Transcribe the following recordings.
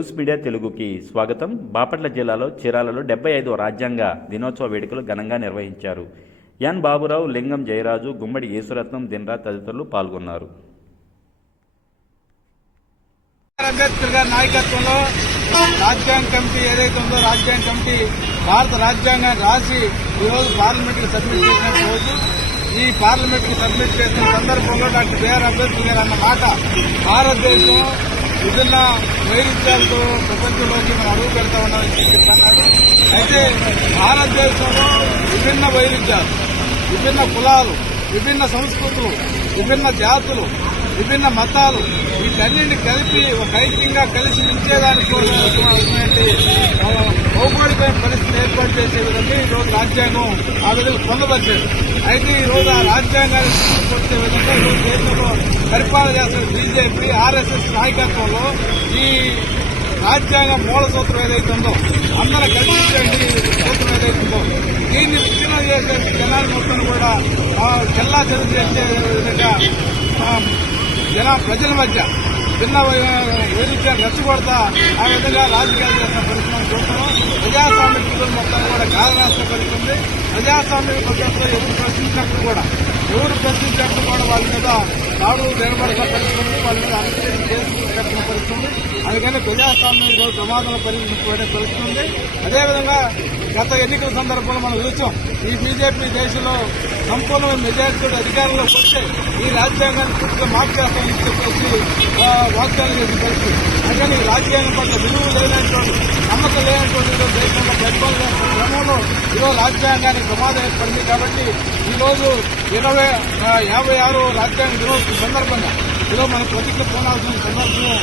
News media తెలుగుకి స్వాగతం. బాపట్ల జిల్లాలో చీరాలలో 75వ రాజ్యాంగ దినోత్సవ వేడుకలు ఘనంగా నిర్వహించారు. ఎన్ బాబురావు, లింగం జయరాజు, గుమ్మడి యేసురత్నం, దినరా తదితరులు పాల్గొన్నారు. అంబేద్కర్ గారి నాయకత్వంలో రాజ్యాంగ కమిటీ ఏదైతే ఉందో రాజ్యాంగ కమిటీ భారత రాజ్యాంగాన్ని రాసి ఈరోజు పార్లమెంట్ కి సబ్మిట్ చేసిన రోజు, ఈ పార్లమెంట్ కి సబ్మిట్ చేసిన సందర్భంలో డాక్టర్ బిఆర్ అంబేద్కర్ గారు అన్న మాట, భారతదేశం విభిన్న వైవిధ్యాలతో ప్రపంచంలోకి మనం అడుగు పెడతా ఉన్నామని చెప్తున్నారు. అయితే భారతదేశంలో విభిన్న వైవిధ్యాలు, విభిన్న కులాలు, విభిన్న సంస్కృతులు, విభిన్న జాతులు, విభిన్న మతాలు వీటన్నింటినీ కలిపి ఒక ఐక్యంగా కలిసి ఉంచేదానికి భౌగోళికమైన పరిస్థితి ఏర్పాటు చేసే విధంగా ఈరోజు రాజ్యాంగం ఆ విధంగా పొందవచ్చేది. అయితే ఈరోజు ఆ రాజ్యాంగాన్ని తీసుకొచ్చే విధంగా ఈరోజు దేశంలో పరిపాలన చేస్తున్న బీజేపీ, ఆర్ఎస్ఎస్ నాయకత్వంలో ఈ రాజ్యాంగ మూల సూత్రం ఏదైతే ఉందో, అందరూ కలిసి సూత్రం ఏదైతే ఉందో దీన్ని విచ్ఛిన్నం చేసే జనాల మొత్తం కూడా జిల్లా చదువు చేసే విధంగా ప్రజల మధ్య భిన్న వైవిధ్యాన్ని రెచ్చగొడతా ఆ విధంగా రాజకీయాలు చేసిన పరిస్థితులను చూస్తున్నాం. ప్రజాస్వామ్య విలువలు మొత్తాన్ని కూడా గాలరాష్ట్ర పరిస్థితుంది. ప్రజాస్వామ్య పద్ధతిలో ఎవరు ప్రశ్నించినప్పుడు కూడా వాళ్ళ మీద తాడు నిలబడిన పరిస్థితుంది, వాళ్ళ మీద అనుసరించి కేసులు కట్టిన పరిస్థితుంది. అందుకని ప్రజాస్వామ్యం ఈరోజు ప్రమాదంలో పరిగణించుకునే పరిస్థితుంది. అదేవిధంగా గత ఎన్నికల సందర్భంలో మనం చూసాం, ఈ బీజేపీ దేశంలో సంపూర్ణమైన మెజారిటీ అధికారంలోకి వస్తే ఈ రాజ్యాంగాన్ని పూర్తిగా మార్పు చేస్తామని చెప్పేసి వాగ్దానం చేసిన పరిస్థితి. అందుకని ఈ రాజ్యాంగం పట్ల విలువ లేనటువంటి, నమ్మకం లేనటువంటి దేశంలో పరిపాలన చేస్తున్న క్రమంలో ఈరోజు రాజ్యాంగానికి ప్రమాదం ఏర్పడింది. కాబట్టి ఈరోజు 56వ రాజ్యాంగ దినోత్సవం సందర్భంగా ఈరోజు మనం ప్రతిజ్ఞ పొందాల్సిన సందర్భం,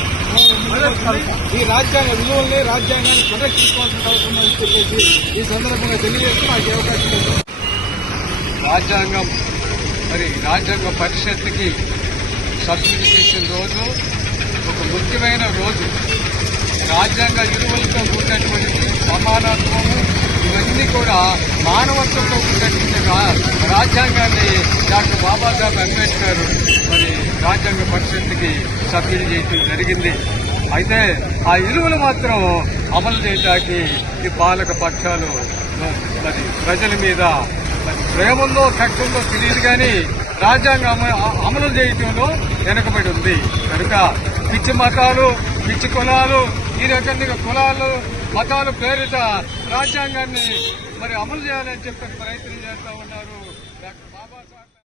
ఈ రాజ్యాంగ విలువల్ని, రాజ్యాంగాన్ని పరిరక్షించుకోవాల్సిన అవసరం అని చెప్పేసి ఈ సందర్భంగా తెలియజేస్తూ నాకు అవకాశం లేదు. రాజ్యాంగ పరిషత్తుకి సబ్సిడీ చేసిన రోజు ఒక ముఖ్యమైన రోజు. రాజ్యాంగ విలువలతో కూడినటువంటి సమానత్వము, ఇవన్నీ కూడా మానవత్వంతో కూడినటువంటి రాజ్యాంగాన్ని డాక్టర్ బాబాసాహెబ్ అంబేద్కర్ రాజ్యాంగ పరిషత్తుకి సబ్సిడీ చేయడం జరిగింది. అయితే ఆ విలువలు మాత్రం అమలు చేయడానికి ఈ పాలక పక్షాలు ప్రజల మీద ప్రేమల్లో కక్షంలో తెలియదు కానీ రాజ్యాంగం అమలు చేయటంలో వెనుకబడి ఉంది. కనుక పిచ్చి మతాలు, పిచ్చి కులాలు, ఈ రకంగా కులాలు, మతాలు పేరిట రాజ్యాంగాన్ని అమలు చేయాలని చెప్పి ప్రయత్నం చేస్తా ఉన్నారు డాక్టర్ బాబాసాహెబ్.